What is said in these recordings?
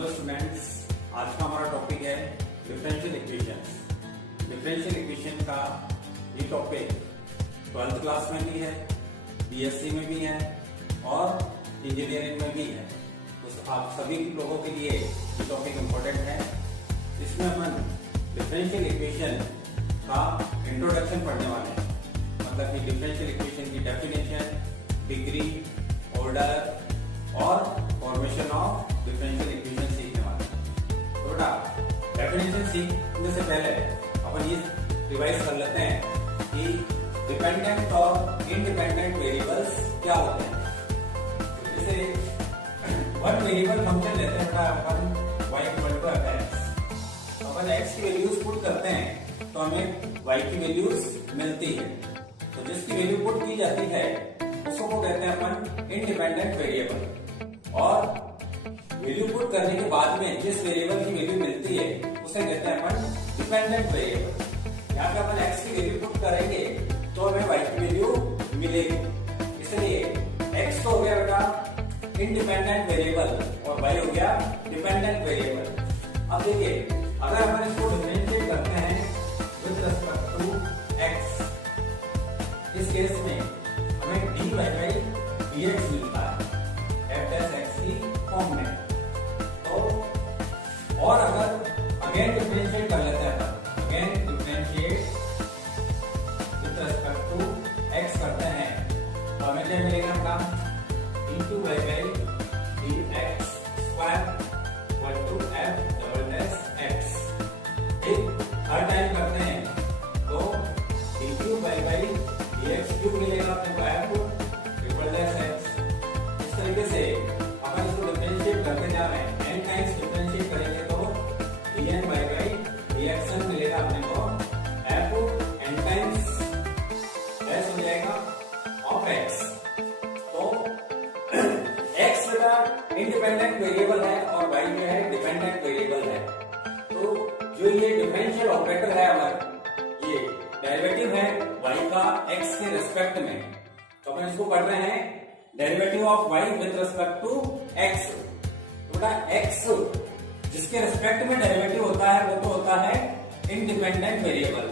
Hello students, आज का हमारा टॉपिक है डिफरेंशियल इक्वेशन। डिफरेंशियल इक्वेशन का ये टॉपिक 12th क्लास में भी है, बीएससी में भी है और इंजीनियरिंग में भी है। तो आप सभी लोगों के लिए ये टॉपिक इम्पोर्टेंट है। इसमें अपन डिफरेंशियल इक्वेशन का इंट्रोडक्शन पढ़ने वाले हैं, मतलब कि डिफरेंशियल इक्वेशन की डेफिनेशन, डिग्री, ऑर्डर और फॉर्मेशन ऑफ डिफरेंशियल इक्वेशन सीखने वाले हैं। तो बेटा डेफिनेशन सीखने से पहले अपन ये रिवाइज कर लेते हैं कि डिपेंडेंट और इंडिपेंडेंट वेरिएबल्स क्या होते हैं। तो जैसे वन वेरिएबल फंक्शन लेते हैं बेटा अपन y इक्वल टू f(x). अपन x की वैल्यूज पुट करते हैं तो हमें y की वैल्यूज मिलती है। तो जिसकी वैल्यू पुट की जाती है उसको कहते हैं अपन इंडिपेंडेंट वेरिएबल, और वैल्यू पुट करने के बाद में जिस वेरिएबल की वैल्यू मिलती है उसे कहते हैं अपन डिपेंडेंट वेरिएबल। यहाँ पे अपन x की वैल्यू पुट करेंगे तो हमें y की वैल्यू मिलेगी, इसलिए x तो हो गया बेटा इंडिपेंडेंट वेरिएबल और y हो गया डिपेंडेंट वेरिएबल। अब देखिए अगर अपन इसको डिफरेंशिएट करते हैं विद रिस्पेक्ट टू x, इस केस में हमें dy बाई dx मिलता है f(x) की फॉर्म में। तो और अगर अगेन डिफरेंशिएट कर लेते हैं अपन, again differentiate with respect to x करते हैं तो हमें क्या मिलेगा अपना dy by dx square equal to f(x). ठीक, हर टाइम करते हैं तो dy बाई dx क्यूब मिलेगा अपने को f इक्वल टू x। इस तरीके से अपन इसको डिफरेंशिएट करते जा रहे हैं, n टाइम्स डिफरेंशिएट करेंगे तो dn बाई dx मिलेगा अपने को f n टाइम्स s हो जाएगा ऑफ x। तो x बेटा इंडिपेंडेंट वेरिएबल है और y जो है डिपेंडेंट वेरिएबल है। तो जो ये डिफरेंशियल ऑपरेटर है हमारा, ये डेरिवेटिव है y का x के रिस्पेक्ट में। तो अपन इसको पढ़ रहे हैं derivative of y with respect to x। तो बेटा x जिसके रिस्पेक्ट में डेरिवेटिव होता है वो तो होता है इंडिपेंडेंट वेरिएबल,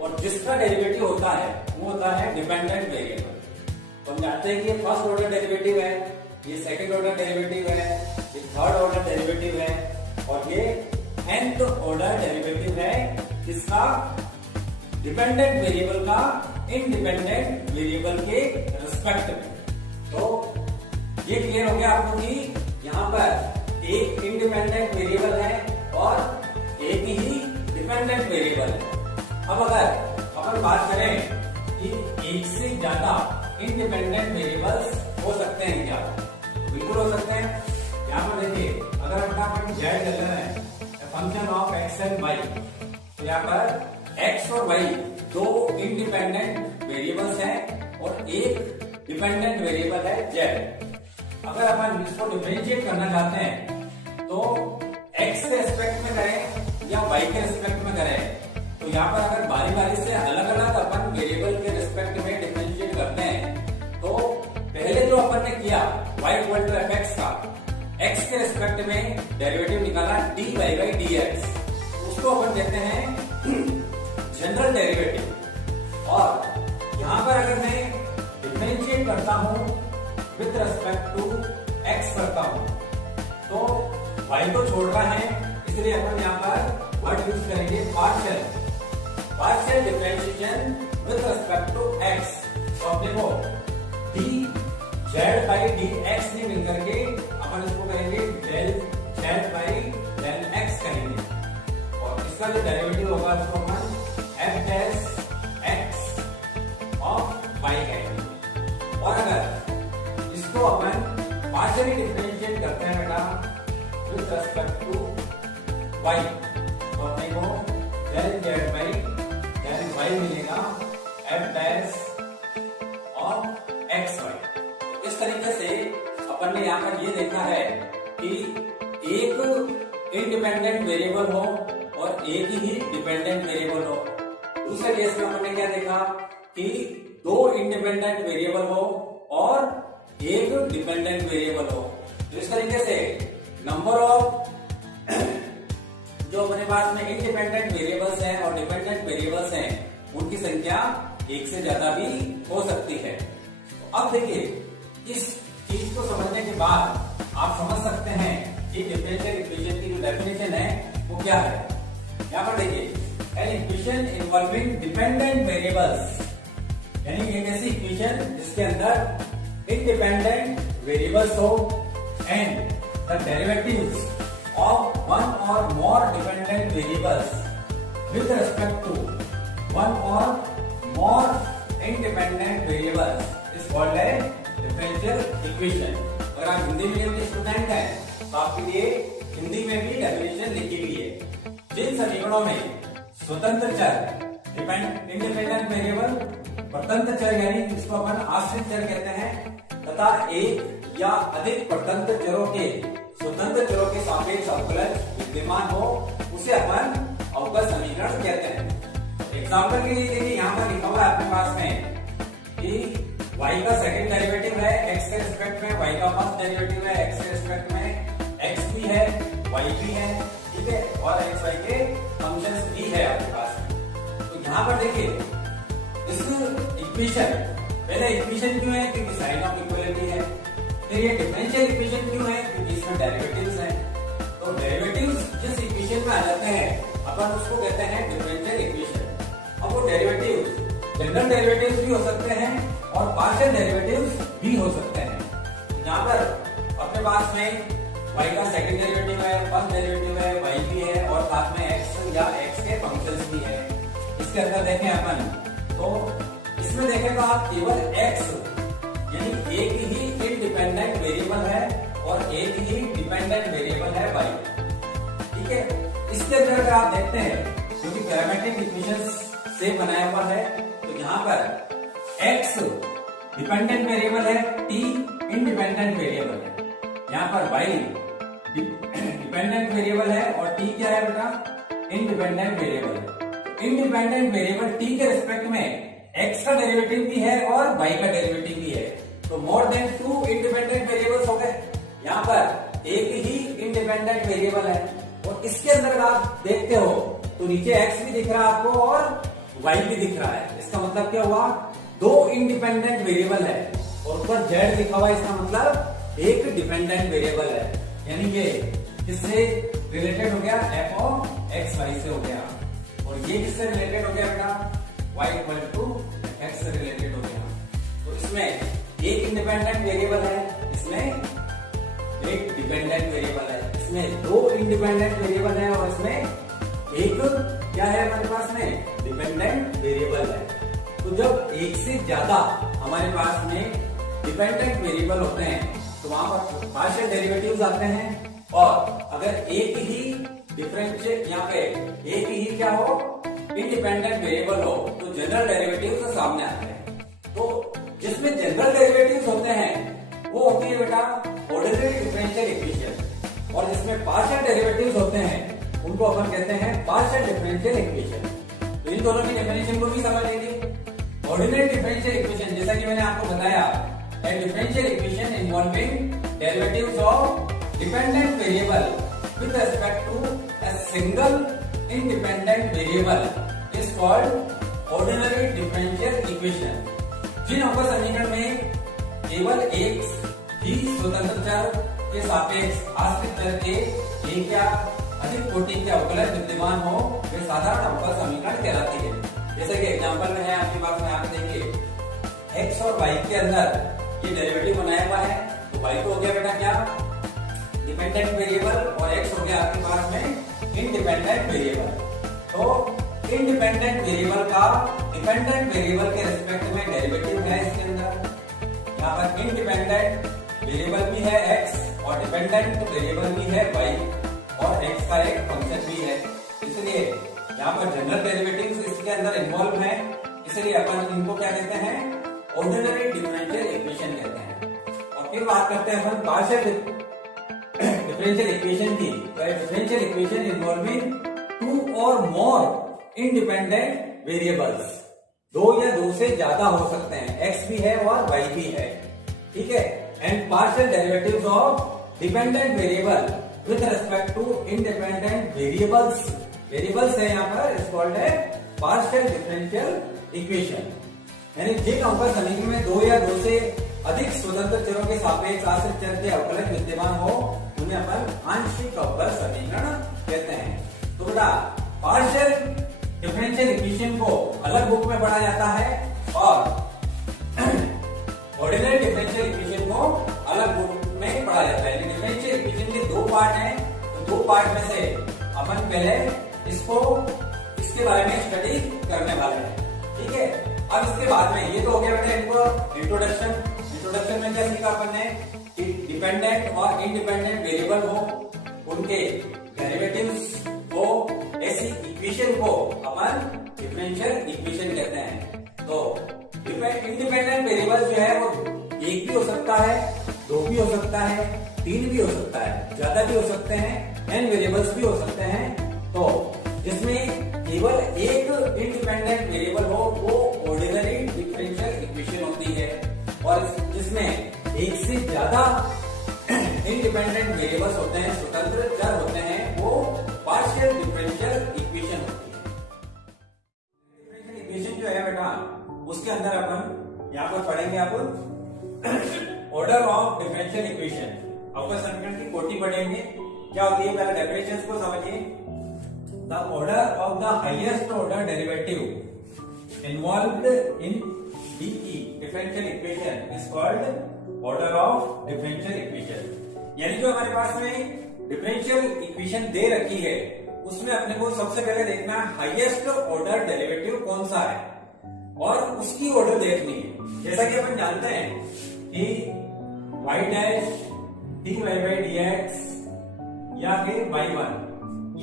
और जिसका डेरिवेटिव होता है वो होता है डिपेंडेंट वेरिएबल। तो हम जानते हैं कि ये फर्स्ट ऑर्डर डेरिवेटिव है, ये सेकंड ऑर्डर डेरिवेटिव है, ये थर्ड ऑर्डर डेरिवेटिव है और ये nth ऑर्डर डेरिवेटिव है किसका, डिपेंडेंट वेरिएबल का इंडिपेंडेंट वेरिएबल के रिस्पेक्ट में। तो ये क्लियर हो गया आपको कि यहाँ पर एक इंडिपेंडेंट वेरिएबल है और एक ही डिपेंडेंट वेरिएबल है। अब अगर अपन बात करें कि एक से ज्यादा इंडिपेंडेंट वेरिएबल्स हो सकते हैं क्या, तो बिल्कुल हो सकते हैं। यहाँ पर देखिए अगर अपन z ले रहे हैं function of x and y, तो यहाँ पर x और y दो इंडिपेंडेंट वेरिएबल्स हैं और एक डिपेंडेंट वेरिएबल है z। अगर अपन इसको डिफरेंशिएट करना चाहते हैं तो x के रिस्पेक्ट में करें या y के रिस्पेक्ट में करें, तो यहाँ पर अगर बारी बारी से अलग अलग अपन वेरिएबल के रिस्पेक्ट में डिफरेंशिएट करते हैं तो पहले जो अपन ने किया y इक्वल टू f(x) का x के रिस्पेक्ट में डेरिवेटिव निकाला dy बाई dx, उसको अपन कहते हैं जनरल डेरिवेटिव। और यहाँ पर अगर मैं डिफरेंशिएट करता हूँ विद रिस्पेक्ट टू x करता हूँ तो y को छोड़ रहा है, इसलिए अपन यहाँ पर वर्ड यूज करेंगे partial differentiation with respect to x। तो अपने को dz बाई dx नहीं मिल करके अपन इसको कहेंगे del z by del x कहेंगे, और इसका जो डेरिवेटिव होगा उसको अपन f(x) ऑफ y कहेंगे। और अगर इसको अपन पार्शियली डिफरेंशिएट करते हैं बेटा विद रिस्पेक्ट टू y, तो अपने को del z by del y मिलेगा f' ऑफ xy। इस तरीके से अपन ने यहाँ पर ये देखा है कि एक इंडिपेंडेंट वेरिएबल हो और एक ही डिपेंडेंट वेरिएबल हो। दूसरे केस में अपन ने क्या देखा कि दो इंडिपेंडेंट वेरिएबल हो और एक डिपेंडेंट वेरिएबल हो। तो इस तरीके से नंबर ऑफ अपने पास में इंडिपेंडेंट वेरिएबल्स हैं और डिपेंडेंट वेरिएबल्स हैं, उनकी संख्या एक से ज्यादा भी हो सकती है। तो अब देखिए, इस चीज को समझने के बाद आप समझ सकते हैं कि डिफरेंशियल इक्वेशन की जो डेफिनेशन है वो क्या है। यहाँ पर देखिए, an equation involving dependent variables, यानी एक ऐसी इक्वेशन जिसके अंदर इंडिपेंडेंट वेरिएबल्स हो and the derivatives of one or more dependent variables with respect to one or more independent variables is called a differential equation। अगर आप हिंदी मीडियम के student हैं तो आपके लिए हिंदी में भी डेफिनेशन लिखी गई है। जिन समीकरणों में स्वतंत्र चर इंडिपेंडेंट वेरिएबल, स्वतंत्र चर यानी जिसको अपन आश्रित चर कहते हैं, तथा एक या अधिक स्वतंत्र चरों के सापेक्ष अवकलन विद्यमान हो, उसे अपन अवकल समीकरण कहते हैं। एग्जाम्पल के लिए देखिए, यहाँ पर लिखा हुआ है अपने पास में कि y का सेकंड डेरिवेटिव है x के रिस्पेक्ट में, y का फर्स्ट डेरिवेटिव है x के रिस्पेक्ट में, x भी है y भी है, ठीक है, और x y के फंक्शंस भी है आपके पास। तो यहाँ पर देखिए, इस इक्वेशन, पहले इक्वेशन क्यों है? क्योंकि साइन ऑफ इक्वलिटी है। फिर ये डिफरेंशियल इक्वेशन क्यों है? क्योंकि इसमें डेरिवेटिव्स हैं। तो डेरिवेटिव्स जिस इक्वेशन में आ जाते हैं अपन उसको कहते हैं डिफरेंशियल इक्वेशन। अब वो डेरिवेटिव्स जनरल डेरिवेटिव्स भी हो सकते हैं और पार्शियल डेरिवेटिव्स भी हो सकते हैं। यहाँ पर अपने पास में y का सेकंड डेरिवेटिव है, फर्स्ट डेरिवेटिव है, y भी है और साथ में x या x के फंक्शंस भी है। इसके अंदर देखें अपन, तो इसमें देखें तो आप केवल x यानी एक ही इंडिपेंडेंट वेरिएबल है और एक ही डिपेंडेंट वेरिएबल है y, ठीक है। इसके अंदर अगर आप देखते हैं, क्योंकि पैरामीट्रिक इक्वेशंस से बनाया हुआ है, तो यहाँ पर x डिपेंडेंट वेरिएबल है, t इंडिपेंडेंट वेरिएबल है। यहाँ पर y डिपेंडेंट वेरिएबल है और t क्या है बेटा? इंडिपेंडेंट वेरिएबल है। इंडिपेंडेंट वेरिएबल t के रिस्पेक्ट में x का डेरिवेटिव भी है और y का डेरिवेटिव भी है, तो मोर देन 2 इंडिपेंडेंट वेरिएबल्स हो गए। यहाँ पर एक ही इंडिपेंडेंट वेरिएबल है और इसके अंदर आप देखते हो तो नीचे x भी दिख रहा है आपको और y भी दिख रहा है। इसका मतलब क्या हुआ? दो इंडिपेंडेंट वेरिएबल है और ऊपर z लिखा हुआ है, इसका मतलब एक डिपेंडेंट वेरिएबल है। यानी ये किससे रिलेटेड हो गया? f ऑफ x y से हो गया। और ये किससे रिलेटेड हो गया बेटा? y इक्वल टू x से रिलेटेड हो गया। तो इसमें एक इंडिपेंडेंट वेरिएबल है, इसमें एक डिपेंडेंट वेरिएबल है, इसमें दो इंडिपेंडेंट वेरिएबल है और इसमें एक क्या है हमारे पास में? डिपेंडेंट वेरिएबल है। तो जब एक से ज्यादा हमारे पास में डिपेंडेंट वेरिएबल होते हैं तो वहां पर पार्शियल डेरिवेटिव्स आते हैं, और अगर एक ही डिफरेंशियल यहाँ पे एक ही क्या हो? इंडिपेंडेंट वेरिएबल हो तो जनरल डेरिवेटिव्स सामने आते हैं। तो जिसमें जनरल डेरिवेटिव्स होते हैं वो होती है बेटा ऑर्डिनरी डिफरेंशियल इक्वेशन, और जिसमें पार्शियल डेरिवेटिव्स होते हैं उनको अपन कहते हैं पार्शियल डिफरेंशियल इक्वेशन। तो इन दोनों की डेफिनेशन को भी समझ लेंगे। ऑर्डिनरी डिफरेंशियल इक्वेशन, जैसा कि मैंने आपको बताया, a differential equation involving derivatives of dependent variable with respect to a single independent variable is called ordinary differential equation. जिन अवकल समीकरण में केवल एक ही स्वतंत्र चर के सापेक्ष आश्रित चर के एक या अधिक कोटि के अवकलन विद्यमान हो, वे साधारण अवकल समीकरण कहलाती है। जैसे कि एग्जांपल में है आपके पास में, आप देखिए x और y के अंदर ये डेरिवेटिव बनाया हुआ है, तो y तो हो गया बेटा क्या? डिपेंडेंट वेरिएबल, और x हो गया आपके पास में इंडिपेंडेंट वेरिएबल। तो इंडिपेंडेंट वेरिएबल का डिपेंडेंट वेरिएबल के रिस्पेक्ट में डेरिवेटिव है इसके अंदर। यहाँ पर इंडिपेंडेंट वेरिएबल भी है x और डिपेंडेंट वेरिएबल भी है y, और x का एक फंक्शन भी है। इसलिए यहाँ पर जनरल डेरिवेटिव्स इसके अंदर इन्वॉल्व है, इसलिए अपन इनको क्या कहते हैं? ऑर्डिनरी डिफरेंशियल इक्वेशन कहते हैं। और फिर बात करते हैं अपन पार्शियल डिफरेंशियल इक्वेशन की। डिफरेंशियल इक्वेशन इन्वॉल्विंग टू और मोर इंडिपेंडेंट वेरिएबल्स, दो या दो से ज्यादा हो सकते हैं, x भी है और y भी है, ठीक है। And partial derivatives of dependent variable with respect to independent variables variables है यहाँ पर, इज कॉल्ड है पार्शियल डिफरेंशियल इक्वेशन। यानी जिन अवकल समीकरण में दो या दो से अधिक स्वतंत्र चरों के सापेक्ष आश्रित चर के अवकलज विद्यमान हो उन्हें अपन आंशिक अवकल समीकरण कहते हैं। तो बेटा पार्शियल डिफरेंशियल इक्वेशन को अलग बुक में पढ़ा जाता है और ऑर्डिनरी डिफरेंशियल इक्वेशन को अलग बुक में पढ़ा जाता है। डिफरेंशियल इक्वेशन के दो पार्ट हैं, तो दो पार्ट में से अपन पहले इसके बारे में स्टडी करने वाले हैं, ठीक है। अब इसके बाद में ये तो हो गया बेटा इनको इंट्रोडक्शन में क्या सीखा अपन ने कि डिपेंडेंट और इंडिपेंडेंट वेरिएबल हो, उनके डेरिवेटिव्स हो, ऐसी इक्वेशन को अपन डिफरेंशियल इक्वेशन कहते हैं। तो इंडिपेंडेंट वेरिएबल जो है वो एक भी हो सकता है, दो भी हो सकता है, तीन भी हो सकता है, ज्यादा भी हो सकते हैं, n वेरिएबल्स भी हो सकते हैं। तो जिसमें केवल एक इंडिपेंडेंट वेरिएबल हो वो ऑर्डिनरी डिफरेंशियल इक्वेशन होती है, और जिसमें एक से ज्यादा इंडिपेंडेंट वेरिएबल्स होते हैं, स्वतंत्र चर होते हैं, वो पार्शियल डिफरेंशियल इक्वेशन होती है। डिफरेंशियल इक्वेशन जो है बेटा उसके अंदर अपन यहाँ पर पढ़ेंगे आप ऑर्डर ऑफ डिफरेंशियल इक्वेशन, अवकल समीकरण की कोटि पढ़ेंगे। क्या होती है पहले डेफिनेशंस को समझिए। The order of the highest order derivative involved in DE differential equation is called order of differential equation. यानी जो हमारे पास में डिफरेंशियल इक्वेशन दे रखी है उसमें अपने को सबसे पहले देखना है हाईएस्ट ऑर्डर डेरिवेटिव कौन सा है और उसकी ऑर्डर देखनी है। जैसा कि अपन जानते हैं कि y dash dy by dx या फिर y1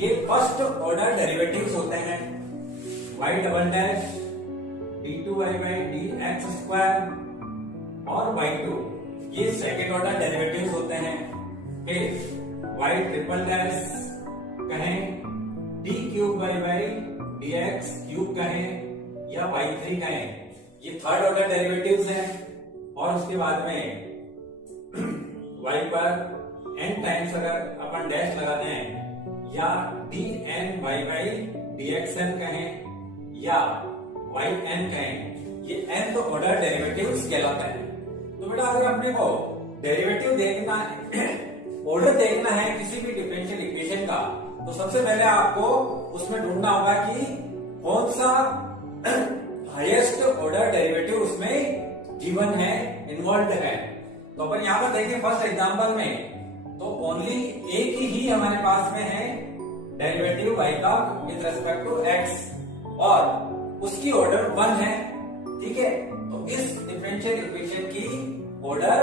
ये फर्स्ट ऑर्डर डेरिवेटिव्स होते हैं, y double dash d2y by dx square और y2 ये सेकेंड ऑर्डर डेरिवेटिव्स होते हैं। फिर y ट्रिपल डैश कहें, d cube by dx cube कहें या y3 कहें, ये थर्ड ऑर्डर डेरिवेटिव्स हैं। और उसके बाद में y पर n टाइम्स अगर अपन डैश लगाते हैं या dn y बाई dxn कहें या yn कहें, ये n तो ऑर्डर डेरिवेटिव्स कहलाते हैं। तो बेटा अगर अपने को डेरिवेटिव देखना है, ऑर्डर देखना है किसी भी डिफरेंशियल इक्वेशन का, तो सबसे पहले आपको उसमें ढूंढना होगा कि कौन सा हाईएस्ट ऑर्डर डेरिवेटिव उसमें गिवन है, इन्वॉल्व है। तो अपन यहाँ पर देखें फर्स्ट एग्जांपल में तो ओनली एक ही हमारे पास में है डेरिवेटिव y का विद रेस्पेक्ट टू x और उसकी ऑर्डर 1 है, ठीक है। तो इस डिफरेंशियल इक्वेशन की ऑर्डर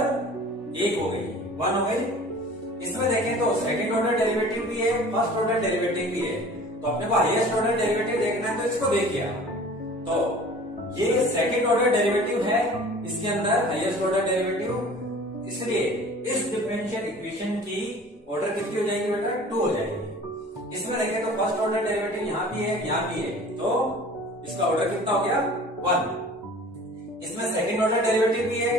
1 हो गई, 1 हो गई। इसमें देखें तो सेकंड ऑर्डर डेरिवेटिव भी है, फर्स्ट ऑर्डर डेरिवेटिव भी है। तो अपने को हाईएस्ट ऑर्डर डेरिवेटिव देखना है तो इसको देखिए। तो ये सेकंड ऑर्डर डेरिवेटिव है, इसके अंदर हाईएस्ट ऑर्डर डेरिवेटिव, इसलिए इस डिफरेंशियल इक्वेशन की ऑर्डर कितनी हो जाएगी बेटा, 2 हो जाएगी। इसमें देखें तो फर्स्ट ऑर्डर डेरिवेटिव यहाँ भी है, यहाँ भी है, तो इसका ऑर्डर कितना हो गया, 1। इसमें सेकंड ऑर्डर डेरिवेटिव भी है,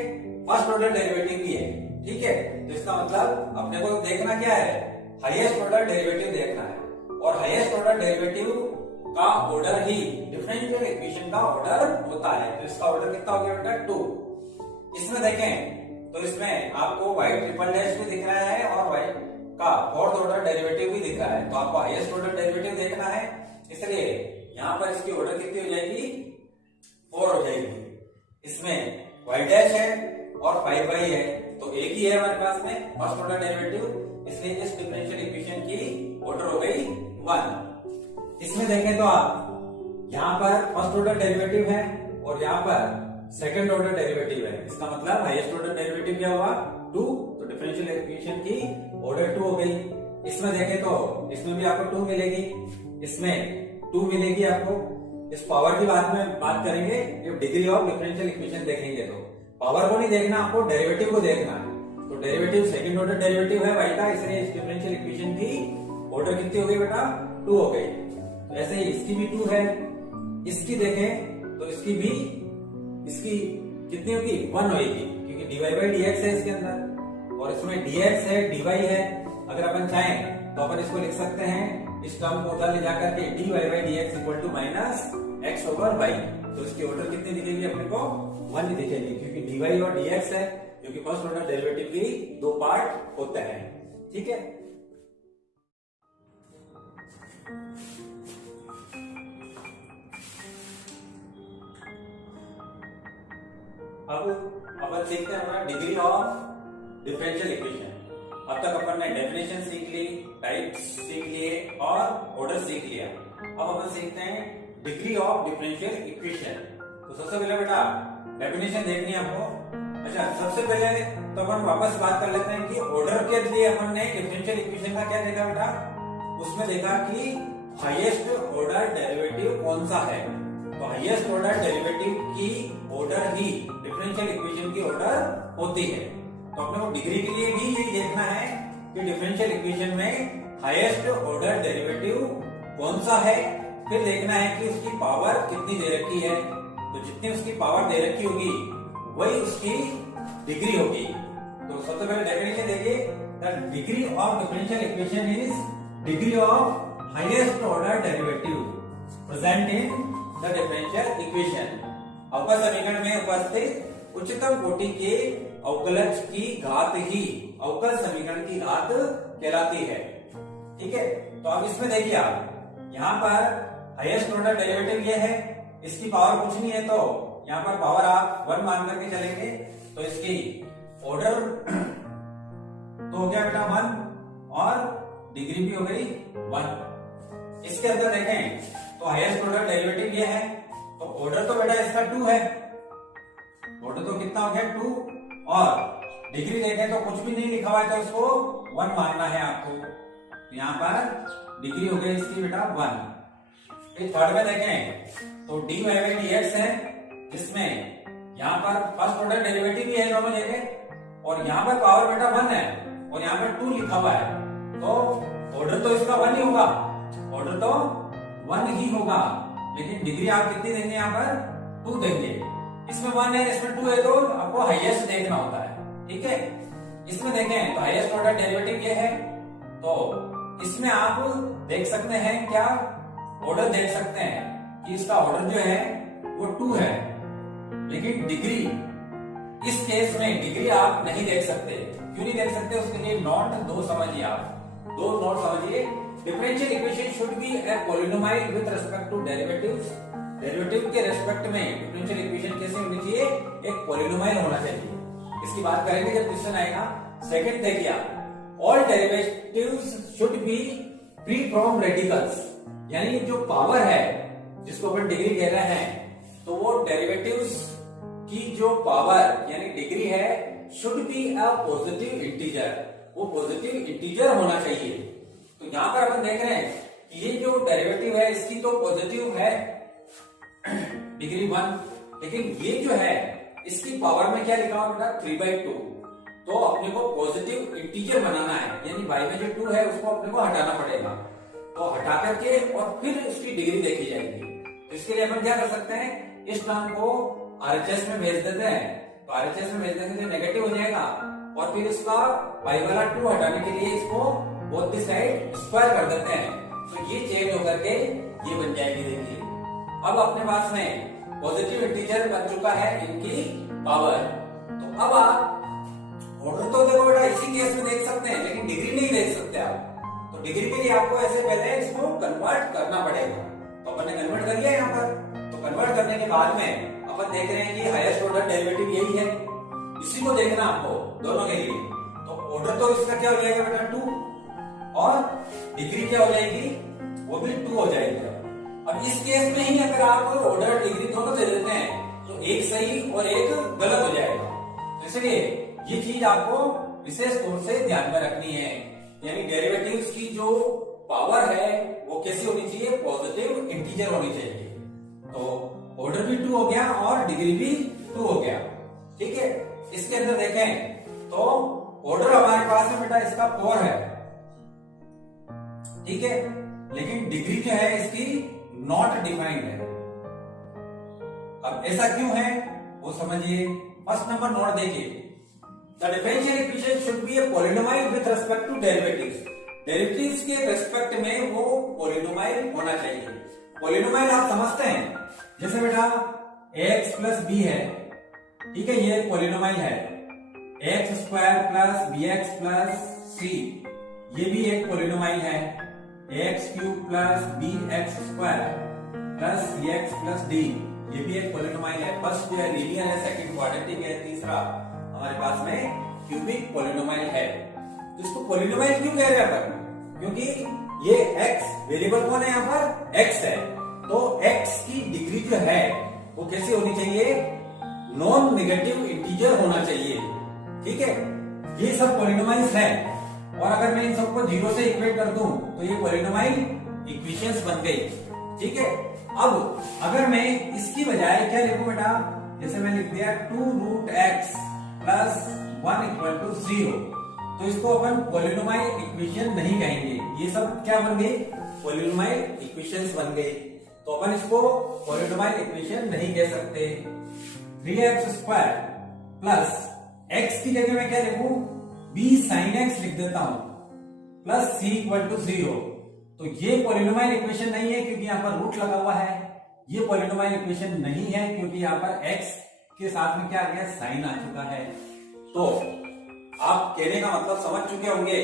फर्स्ट ऑर्डर डेरिवेटिव भी है, ठीक है। तो इसका मतलब अपने को देखना क्या है, हाईएस्ट ऑर्डर डेरिवेटिव देखना है, और हाईएस्ट ऑर्डर डेरिवेटिव का ऑर्डर ही डिफरेंशियल इक्वेशन का ऑर्डर होता है। तो इसका ऑर्डर कितना हो गया बेटा, 2। इसमें देखें तो इसमें आपको y ट्रिपल डैश भी दिख रहा है और y का फोर्थ ऑर्डर डेरिवेटिव भी दिख रहा है। तो आपको हाईएस्ट ऑर्डर डेरिवेटिव देखना है, इसलिए यहाँ पर इसकी ऑर्डर कितनी हो जाएगी, 4 हो जाएगी। इसमें y डैश है और 5y है, तो एक ही है हमारे पास में फर्स्ट ऑर्डर डेरिवेटिव, इसलिए इस डिफरेंशियल इक्वेशन की ऑर्डर हो गई 1। इसमें देखें तो आप यहाँ पर फर्स्ट ऑर्डर डेरिवेटिव है और यहाँ पर सेकंड ऑर्डर डेरिवेटिव है, इसका मतलब हाईएस्ट ऑर्डर डेरिवेटिव क्या हुआ, 2। तो डिफरेंशियल इक्वेशन की ऑर्डर 2 हो गई। इसमें देखें तो इसमें भी आपको 2 मिलेगी, इसमें 2 मिलेगी आपको। इस पावर की बात करेंगे जब डिग्री ऑफ डिफरेंशियल इक्वेशन देखेंगे। तो पावर को नहीं देखना, आपको डेरिवेटिव को देखना है। तो डेरिवेटिव सेकंड ऑर्डर डेरिवेटिव है y का, इसलिए इस डिफरेंशियल इक्वेशन की ऑर्डर कितनी हो गई बेटा, 2 हो गई। तो ऐसे ही इसकी भी 2 है, इसकी देखें तो इसकी कितनी होगी, 1 होगी, क्योंकि dy बाई dx है इसके अंदर और इसमें dx है dy है। अगर अपन चाहें तो अपन इसको लिख सकते हैं इस टर्म को उधर ले जाकर के dy by dx equal to minus x over y, तो इसकी ऑर्डर कितनी दिखेगी अपने को 1 दिखेगी, क्योंकि dy और dx है, क्योंकि फर्स्ट ऑर्डर डेरिवेटिव की दो पार्ट होते हैं। ठीक है, अब अपन सीखते हैं हमारा डिग्री ऑफ डिफरेंशियल इक्वेशन। अब तक अपन ने डेफिनेशन सीख ली, टाइप्स सीख लिए और ऑर्डर सीख लिया। अब अपन सीखते हैं डिग्री ऑफ डिफरेंशियल इक्वेशन। तो सबसे पहले बेटा डेफिनेशन देखनी है हमको। अच्छा, सबसे पहले तो अपन वापस बात कर लेते हैं कि ऑर्डर के लिए अपन ने डिफरेंशियल इक्वेशन का क्या देखा बेटा, उसमें देखा कि हाईएस्ट ऑर्डर डेरिवेटिव कौन सा है। तो हाईएस्ट ऑर्डर डेरिवेटिव की ऑर्डर ही डिफरेंशियल इक्वेशन की ऑर्डर होती है। तो अपने को डिग्री के लिए भी यही देखना है कि डिफरेंशियल इक्वेशन में हाईएस्ट ऑर्डर डेरिवेटिव कौन सा है, फिर देखना है कि उसकी पावर कितनी दे रखी है। तो जितनी उसकी पावर दे रखी होगी वही उसकी डिग्री होगी। तो सबसे पहले डेफिनेशन देखिए, the degree of differential equation is degree of highest order derivative present in the differential equation. अवकल समीकरण में उपस्थित उच्चतम कोटि के अवकलज की घात ही अवकल समीकरण की घात कहलाती है। ठीक है, तो अब इसमें देखिए आप यहाँ पर हाईएस्ट ऑर्डर डेरिवेटिव ये है, इसकी पावर कुछ नहीं है, तो यहाँ पर पावर आप 1 मान करके चलेंगे, तो इसकी ऑर्डर तो हो गया बेटा 1 और डिग्री भी हो गई 1। इसके अंदर देखें तो हाईएस्ट ऑर्डर डेरिवेटिव ये है, तो ऑर्डर तो बेटा इसका 2 है, ऑर्डर तो कितना हो गया 2, और डिग्री देखें तो कुछ भी नहीं लिखा हुआ है, तो इसको 1 मानना है आपको। यहाँ पर डिग्री हो गई इसकी बेटा 1। फिर थर्ड में देखें तो dy by dx है, जिसमें यहाँ पर फर्स्ट ऑर्डर डेरिवेटिव भी है दोनों जगह, और यहाँ पर पावर बेटा 1 है और यहाँ पर 2 लिखा हुआ है, तो ऑर्डर तो इसका 1 ही होगा, ऑर्डर तो 1 ही होगा, लेकिन डिग्री आप कितनी देंगे, यहाँ पर 2 देंगे। इसमें 1 है, इसमें 2 है, तो आपको हाईएस्ट देखना होता है। ठीक है, इसमें देखें तो हाईएस्ट ऑर्डर डेरिवेटिव ये है, तो इसमें आप देख सकते हैं क्या, ऑर्डर देख सकते हैं कि इसका ऑर्डर जो है वो 2 है, लेकिन डिग्री इस केस में डिग्री आप नहीं देख सकते। क्यों नहीं देख सकते, उसके लिए नोट 2 समझिए आप, 2 नोट समझिए। Differential equation should be a polynomial with respect to derivatives. Derivative के रेस्पेक्ट में डिफरेंशियल इक्वेशन कैसे होनी चाहिए, एक पॉलिनोमियल होना चाहिए। इसकी बात करेंगे जब क्वेश्चन आएगा। सेकंड देखिए, all derivatives should be free from radicals, यानी जो पावर है जिसको अपन डिग्री कह रहे हैं, तो वो डेरिवेटिव्स की जो पावर यानी डिग्री है should be a positive integer, वो पॉजिटिव इंटीजर होना चाहिए। तो यहाँ पर अपन देख रहे हैं कि ये जो डेरिवेटिव है इसकी तो पॉजिटिव है डिग्री 1, लेकिन ये जो है इसकी पावर में क्या लिखा हुआ बेटा 3/2, तो अपने को पॉजिटिव इंटीजर बनाना है, यानी y में जो 2 है उसको अपने को हटाना पड़ेगा, तो हटा करके और फिर उसकी डिग्री देखी जाएगी। तो इसके लिए अपन क्या कर सकते हैं, इस टर्म को RHS में भेज देते हैं, तो RHS में भेज देंगे तो नेगेटिव हो जाएगा, और फिर इसका y वाला 2 हटाने के लिए इसको बोथ दी साइड स्क्वायर कर देते हैं, तो ये चेंज होकर के ये बन जाएगी। देखिए अब अपने पास में पॉजिटिव इंटीजर बन चुका है इनकी पावर। तो अब आप ऑर्डर तो देखो बेटा इसी केस में देख सकते हैं, लेकिन डिग्री नहीं देख सकते आप, तो डिग्री के लिए आपको ऐसे पहले इसको कन्वर्ट करना पड़ेगा। तो अपन ने कन्वर्ट कर लिया यहाँ पर, तो कन्वर्ट करने के बाद में अपन देख रहे हैं कि हाईएस्ट ऑर्डर डेरिवेटिव यही है, इसी को देखना आपको दोनों के लिए। तो ऑर्डर तो इसका क्या हो जाएगा बेटा 2, और डिग्री क्या हो जाएगी, वो भी 2 हो जाएगी। अब इस केस में ही अगर आप ऑर्डर डिग्री दोनों दे देते हैं तो एक सही और एक गलत हो जाएगा, तो इसलिए ये चीज आपको विशेष तौर से ध्यान में रखनी है, यानी डेरिवेटिव्स की जो पावर है वो कैसी होनी चाहिए, पॉजिटिव इंटीजर होनी चाहिए। तो ऑर्डर भी 2 हो गया और डिग्री भी 2 हो गया। ठीक है, इसके अंदर देखें तो ऑर्डर हमारे पास में बेटा इसका 4 है, ठीक है, लेकिन डिग्री जो है इसकी नॉट डिफाइंड है। अब ऐसा क्यों है वो समझिए। फर्स्ट नंबर नोट देखिए, the differential equation should be a polynomial with respect to derivatives. Derivatives के रेस्पेक्ट में वो पॉलिनोमाइल होना चाहिए। पॉलिनोमाइल आप समझते हैं, जैसे बेटा ax प्लस बी है, ठीक है, ये पॉलिनोमाइल है। X square plus b x plus c, ये भी एक पॉलिनोमाइल है। X cube plus b x square plus c x plus d, ये भी एक पॉलिनोमाइल है। फर्स्ट जो है लीनियर है, सेकंड क्वाड्रेटिक है, तीसरा हमारे पास में क्यूबिक पॉलिनोमाइल है। तो इसको पॉलिनोमाइल क्यों कह रहे हैं अपन? क्योंकि ये x वेरिएबल कौन है, यहाँ पर x है, तो x की डिग्री जो है वो कैसी होनी चाहिए? नॉन नेगेटिव इंटीजर होना चाहिए, ठीक है। ये सब पॉलिनोमाइल्स है, और अगर मैं इन सबको जीरो से इक्वेट कर दूं तो ये पॉलिनोमाइल इक्वेशंस बन गई, ठीक है। अब अगर मैं इसकी बजाय क्या लिखूं बेटा, जैसे मैं लिख दिया 2√x प्लस 1 इक्वल टू 0, तो इसको अपन पॉलिनोमाइल इक्वेशन नहीं कहेंगे। ये सब क्या बन गई? पॉलिनोमाइल इक्वेशंस बन गई, तो अपन इसको पॉलिनोमाइल इक्वेशन नहीं कह सकते। 3x स्क्वायर प्लस x की जगह मैं क्या लिखूं? b sin x लिख देता हूं, प्लस c इक्वल टू 0। तो ये पॉलिनोमाइल इक्वेशन नहीं है क्योंकि यहाँ पर रूट लगा हुआ है। ये पॉलिनोमाइल इक्वेशन नहीं है क्योंकि यहाँ पर x के साथ में क्या आ गया? साइन आ चुका है। तो आप कहने का मतलब समझ चुके होंगे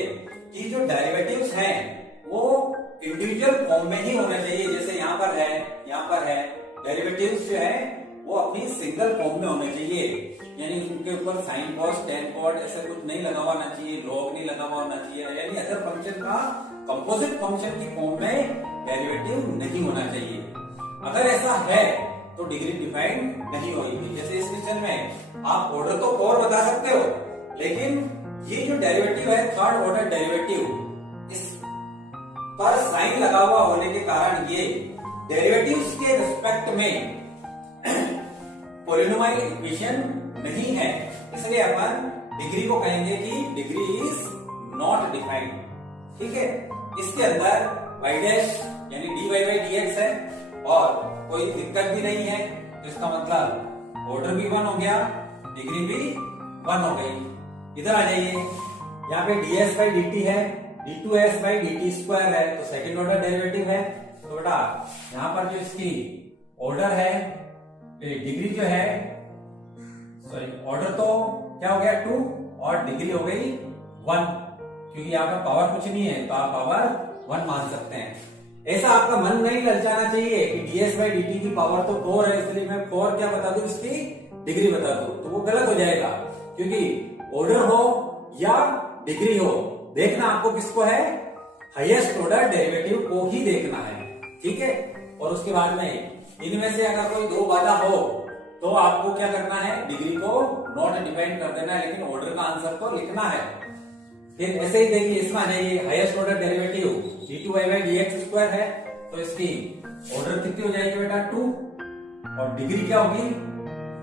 कि जो डेरिवेटिव्स हैं वो इंडिविजुअल फॉर्म में ही होना चाहिए। जैसे यहाँ पर है, यहाँ पर है, डेरिवेटिव्स जो है वो अपनी सिंगल फॉर्म में होने चाहिए, यानी उनके ऊपर साइन कॉस टेन कॉट ऐसा कुछ नहीं लगा हुआ होना चाहिए, लॉग नहीं लगा हुआ होना चाहिए, यानी अदर फंक्शन का कंपोजिट फंक्शन की फॉर्म में डेरिवेटिव नहीं होना चाहिए। अगर ऐसा है तो डिग्री डिफाइंड नहीं होगी। जैसे इस क्वेश्चन में आप ऑर्डर तो 4 बता सकते हो, लेकिन ये जो डेरिवेटिव है थर्ड ऑर्डर डेरिवेटिव, इस पर साइन लगा हुआ होने के कारण ये डेरिवेटिव्स के रिस्पेक्ट में पॉलिनोमाइल इक्वेशन नहीं है, इसलिए अपन डिग्री को कहेंगे कि डिग्री इज नॉट डिफाइंड, ठीक है। इसके अंदर y डैश यानी dy बाई dx है और कोई दिक्कत भी नहीं है, तो इसका मतलब ऑर्डर भी 1 हो गया, डिग्री भी 1 हो गई। इधर आ जाइए, यहाँ पे ds बाई dt है, d2s बाई dt स्क्वायर है, तो सेकंड ऑर्डर डेरिवेटिव है। तो बेटा यहाँ पर जो इसकी ऑर्डर है, डिग्री जो है, सॉरी ऑर्डर तो क्या हो गया 2 और डिग्री हो गई 1, क्योंकि यहाँ पर पावर कुछ नहीं है तो आप पावर 1 मान सकते हैं। ऐसा आपका मन नहीं ललचाना चाहिए कि ds बाई dt की पावर तो 4 है, इसलिए मैं 4 क्या बता दूं, इसकी डिग्री बता दूं, तो वो गलत हो जाएगा। क्योंकि ऑर्डर हो या डिग्री हो, देखना आपको किसको है, हाईएस्ट ऑर्डर डेरिवेटिव को ही देखना है, ठीक है। और उसके बाद में इनमें से अगर कोई 2 बाधा हो तो आपको क्या करना है, डिग्री को नॉट डिफाइन कर देना है, लेकिन ऑर्डर का आंसर तो लिखना है। फिर ऐसे ही देखिए, इसमें आ जाइए, highest order derivative d2y by dx square है, तो इसकी ऑर्डर कितनी हो जाएगी बेटा 2, और डिग्री क्या होगी,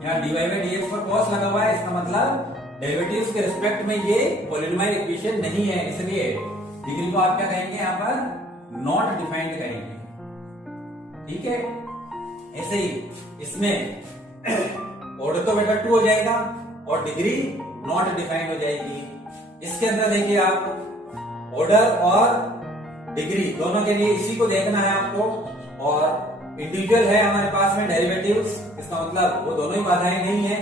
यहाँ dy बाई dx पर cos लगा हुआ है, इसका मतलब डेरिवेटिव्स के रिस्पेक्ट में ये पॉलिनोमाइल इक्वेशन नहीं है, इसलिए डिग्री को आप क्या कहेंगे, यहाँ पर नॉट डिफाइंड कहेंगे, ठीक है। ऐसे ही इसमें ऑर्डर तो बेटा 2 हो जाएगा और डिग्री नॉट डिफाइंड हो जाएगी। इसके अंदर देखिए आप ऑर्डर और डिग्री दोनों के लिए इसी को देखना है आपको, और इंडिविजुअल है हमारे पास में डेरिवेटिव्स, इसका मतलब वो दोनों ही बाधाएं नहीं है।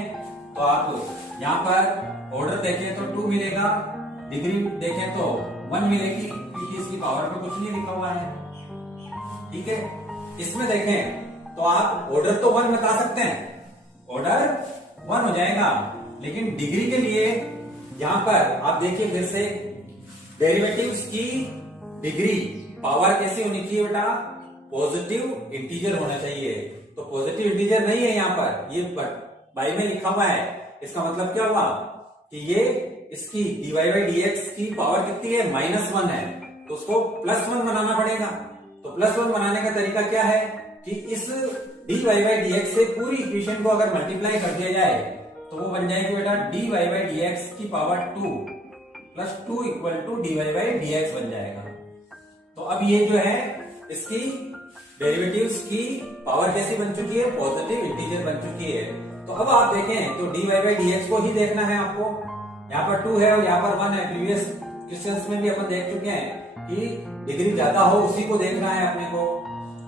तो आप यहाँ पर ऑर्डर देखें तो 2 मिलेगा, डिग्री देखें तो 1 मिलेगी, क्योंकि इसकी पावर में कुछ नहीं लिखा हुआ है, ठीक है। इसमें देखें तो आप ऑर्डर तो 1 बता सकते हैं, ऑर्डर 1 हो जाएगा, लेकिन डिग्री के लिए यहां पर आप देखिए फिर से, डेरिवेटिव्स की डिग्री पावर कैसी होनी चाहिए बेटा, पॉजिटिव इंटीजर होना चाहिए। तो पॉजिटिव इंटीजर नहीं है यहाँ पर, ये बाई में लिखा हुआ है, इसका मतलब क्या हुआ कि ये इसकी dy बाई dx की पावर कितनी है, -1 है, तो उसको +1 बनाना पड़ेगा। तो +1 बनाने का तरीका क्या है कि इस dy बाई dx से पूरी इक्वेशन को अगर मल्टीप्लाई कर दिया जाए तो वो बन जाएगी बेटा dy बाई dx की power 2 plus 2 equal to dy by dx बन जाएगा। तो अब ये जो है इसकी डेरिवेटिव्स की पावर कैसी बन चुकी है, पॉजिटिव इंटीजर बन चुकी है। तो अब आप देखें तो dy बाई dx को ही देखना है आपको, यहाँ पर 2 है और यहाँ पर 1 है, प्रीवियस क्वेश्चंस में भी अपन देख चुके हैं कि डिग्री ज्यादा हो उसी को देखना है अपने को।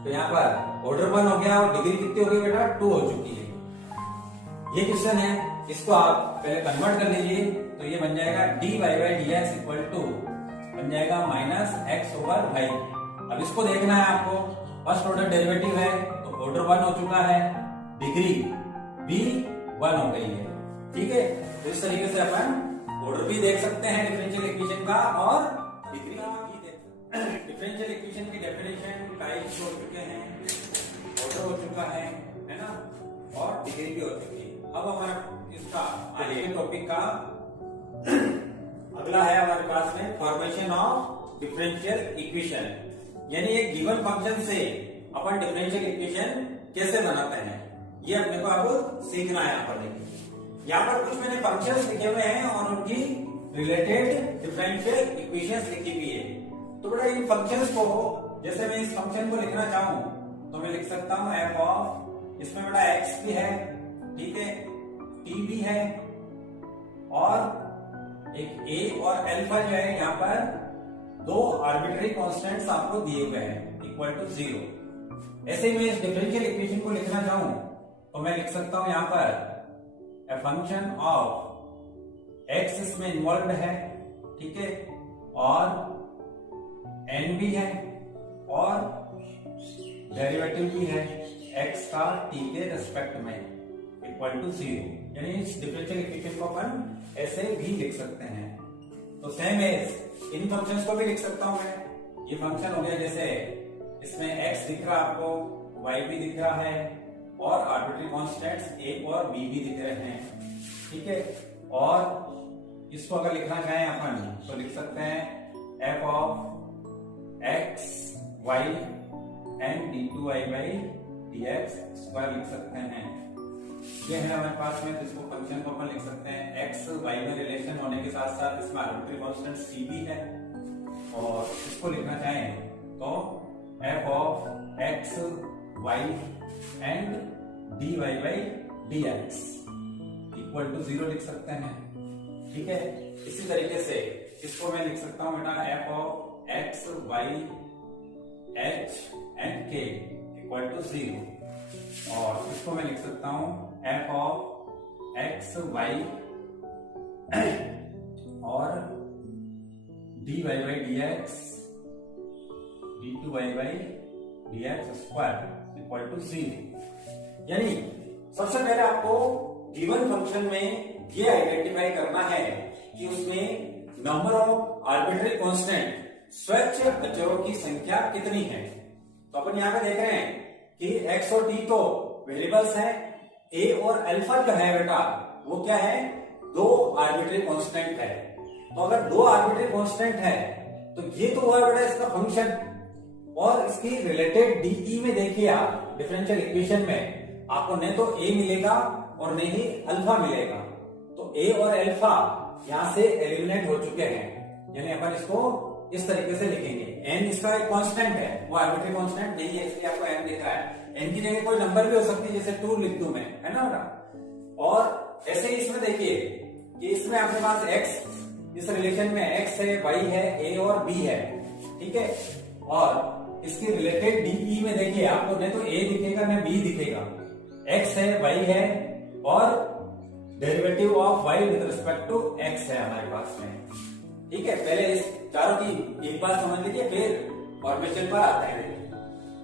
तो यहाँ पर ऑर्डर 1 हो गया और डिग्री कितनी हो गई बेटा 2 हो चुकी है। ये क्वेश्चन है, इसको आप पहले कन्वर्ट कर लीजिए तो ये बन जाएगा dy by dx equal to बन जाएगा -x/y। अब इसको देखना है आपको, फर्स्ट ऑर्डर डेरिवेटिव है तो ऑर्डर 1 हो चुका है, डिग्री भी 1 हो गई है। ठीक है, तो इस तरीके से अपन ऑर्डर भी देख सकते हैं डिफरेंशियल इक्वेशन का और डिग्री भी देख सकते हैं। डिफरेंशियल इक्वेशन की डेफिनेशन टाइप्स हो चुके हैं, ऑर्डर हो चुका है ना, और डिग्री भी हो चुकी है। अब हमारा इसका आगे टॉपिक का अगला है हमारे पास में फॉर्मेशन ऑफ डिफरेंशियल इक्वेशन, यानी एक गिवन फंक्शन से अपन डिफरेंशियल इक्वेशन कैसे बनाते हैं, ये अपने को अब सीखना है। यहाँ पर देखिए, यहाँ पर कुछ मैंने फंक्शंस लिखे हुए हैं और उनकी रिलेटेड डिफरेंशियल इक्वेशंस लिखी हुई है। तो बेटा इन फंक्शंस को, जैसे मैं इस फंक्शन को लिखना चाहूं तो मैं लिख सकता हूं f ऑफ, इसमें बेटा x भी है, ठीक है, t भी है, और एक a और अल्फा जो है यहाँ पर दो आर्बिट्ररी कांस्टेंट्स आपको दिए हुए हैं इक्वल टू 0। ऐसे ही मैं इस डिफरेंशियल इक्वेशन को लिखना चाहूं तो मैं लिख सकता हूं यहाँ पर ए फंक्शन ऑफ x इसमें इन्वॉल्व है, ठीक है, और n भी है और डेरिवेटिव भी है x का t के रेस्पेक्ट में इक्वल टू 0। यानी इस डिफरेंशियल इक्वेशन को अपन ऐसे भी लिख सकते हैं। तो सेम एज इन फंक्शंस को भी लिख सकता हूं मैं। ये फंक्शन हो गया, जैसे इसमें x दिख रहा है आपको, y भी दिख रहा है और आर्बिट्ररी कांस्टेंट्स a और b भी दिख रहे हैं, ठीक है। और इसको अगर लिखना चाहें अपन तो लिख सकते हैं f of x y and d2y by dx square लिख सकते हैं। ये है हमारे पास में, तो इसको फंक्शन को अपन लिख सकते हैं x y में रिलेशन होने के साथ साथ इसमें आर्बिट्ररी कांस्टेंट c भी है, और इसको लिखना चाहें तो f of x y and dy by dx equal to 0 लिख सकते हैं, ठीक है। इसी तरीके से इसको मैं लिख सकता हूं बेटा f of x y h and k equal to 0, और इसको मैं लिख सकता हूं f ऑफ x y और dy by dx d2y by dx square equal to 0। यानी सबसे पहले आपको गिवन फंक्शन में ये आइडेंटिफाई करना है कि उसमें नंबर ऑफ आर्बिट्ररी कांस्टेंट स्वच्छ अचरों की संख्या कितनी है। तो अपन यहाँ पे देख रहे हैं कि x और t तो वेरिएबल्स हैं, a और अल्फा जो है बेटा वो क्या है, दो आर्बिट्ररी कांस्टेंट है। तो अगर दो आर्बिट्ररी कांस्टेंट है तो ये तो हुआ बेटा इसका फंक्शन, और इसकी रिलेटेड डीई में देखिए आप डिफरेंशियल इक्वेशन में आपको न तो a मिलेगा और न ही अल्फा मिलेगा। तो a और अल्फा यहां से एलिमिनेट हो चुके हैं, यानी अपन इसको इस तरीके से लिखेंगे। n इसका एक कांस्टेंट है, वो आर्बिट्ररी कांस्टेंट नहीं है, इसलिए आपको n दिख रहा है। n की जगह कोई नंबर भी हो सकती है, जैसे 2 लिख दूं मैं, है ना बेटा। और ऐसे ही इसमें देखिए कि इसमें आपके पास x, इस रिलेशन में x है, y है, a और b है, ठीक है। और इसकी रिलेटेड डीई में देखिए आपको न तो a दिखेगा न b दिखेगा, x है, y है और derivative of y with respect to x है हमारे पास में, ठीक है। पहले इस चारों की एक बात समझ लीजिए, फिर फॉर्मेशन पर आते हैं।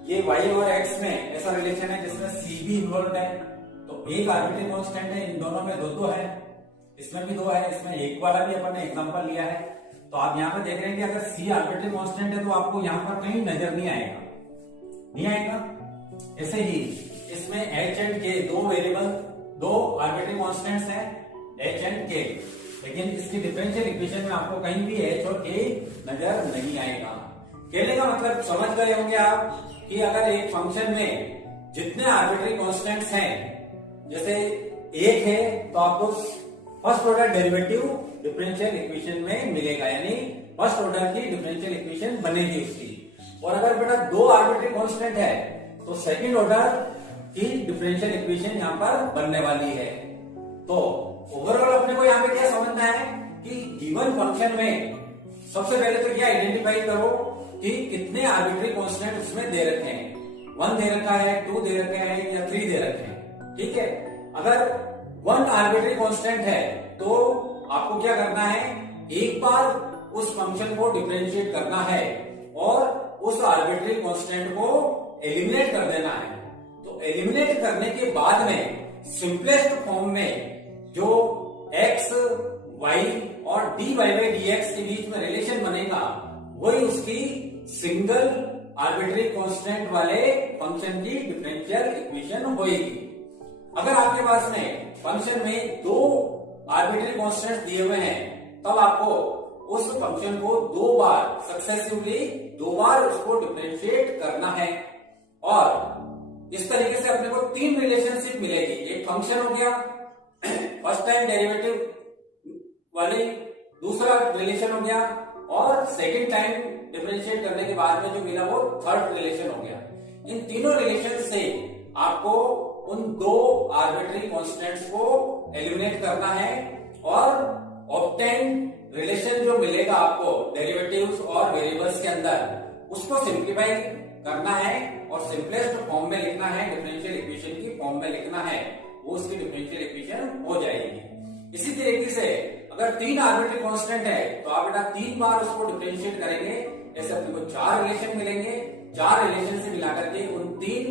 ये y और x में ऐसा रिलेशन है जिसमें c भी इन्वॉल्व है, तो एक आर्बिट्ररी कांस्टेंट है, इन दोनों में दो है, इसमें भी 2 है, इसमें एक वाला भी अपन ने एग्जांपल लिया है। तो आप यहाँ पे देख रहे हैं कि अगर c आर्बिट्ररी कांस्टेंट है तो आपको यहाँ पर कहीं नजर नहीं आएगा, नहीं आएगा। ऐसे ही इसमें h एंड k दो वेरिएबल, दो आर्बिट्ररी कांस्टेंट्स हैं h एंड k, लेकिन इसकी डिफरेंशियल इक्वेशन में आपको कहीं भी h और k नजर नहीं आएगा। कहने का मतलब समझ गए होंगे आप कि अगर एक फंक्शन में जितने आर्बिट्ररी कांस्टेंट्स हैं, जैसे 1 है तो आपको first order derivative differential equation में मिलेगा, यानी फर्स्ट ऑर्डर की डिफरेंशियल इक्वेशन बनेगी उसकी। और अगर बेटा 2 आर्बिट्ररी कांस्टेंट है तो सेकंड ऑर्डर की डिफरेंशियल इक्वेशन यहाँ पर बनने वाली है। तो ओवरऑल अपने को यहाँ पे क्या समझना है कि गिवन फंक्शन में सबसे पहले तो ये आइडेंटिफाई करो कि कितने आर्बिट्री कांस्टेंट उसमें दे रखे हैं। 1 दे रखा है, 2 दे रखे हैं या 3 दे रखे हैं। ठीक है, अगर 1 आर्बिट्री कांस्टेंट है तो आपको क्या करना है, एक बार उस फंक्शन को डिफरेंशिएट करना है और उस आर्बिट्री कांस्टेंट को एलिमिनेट कर देना है। तो एलिमिनेट करने के बाद में सिंपलेस्ट फॉर्म में जो x, y और dy by dx के बीच में रिलेशन बनेगा वही उसकी सिंगल आर्बिट्री कांस्टेंट वाले फंक्शन की डिफरेंशियल इक्वेशन होगी। अगर आपके पास में फंक्शन में 2 आर्बिट्री कांस्टेंट दिए हुए हैं तब आपको उस फंक्शन को 2 बार सक्सेसिवली 2 बार उसको डिफरेंशिएट करना है और इस तरीके से अपने को 3 रिलेशनशिप मिलेगी। एक फंक्शन हो गया फर्स्ट टाइम डेरिवेटिव वाली, दूसरा रिलेशन हो गया और सेकंड टाइम डिफरेंशिएट करने के बाद में जो मिला वो थर्ड रिलेशन हो गया। इन तीनों रिलेशन से आपको उन 2 आर्बिट्री कांस्टेंट्स को एलिमिनेट करना है और ऑब्टेन रिलेशन जो मिलेगा आपको डेरिवेटिव्स और वेरिएबल्स के अंदर उसको सिंप्लीफाई करना है और सिंपलेस्ट फॉर्म में लिखना है, डिफरेंशियल इक्वेशन की फॉर्म में लिखना है, वो उसकी डिफरेंशियल इक्वेशन हो जाएगी। इसी तरीके से अगर 3 आर्बिट्री कांस्टेंट है तो आप बेटा 3 बार उसको डिफरेंशिएट करेंगे, ऐसे अपने को 4 रिलेशन मिलेंगे। 4 रिलेशन से मिलाकर के उन 3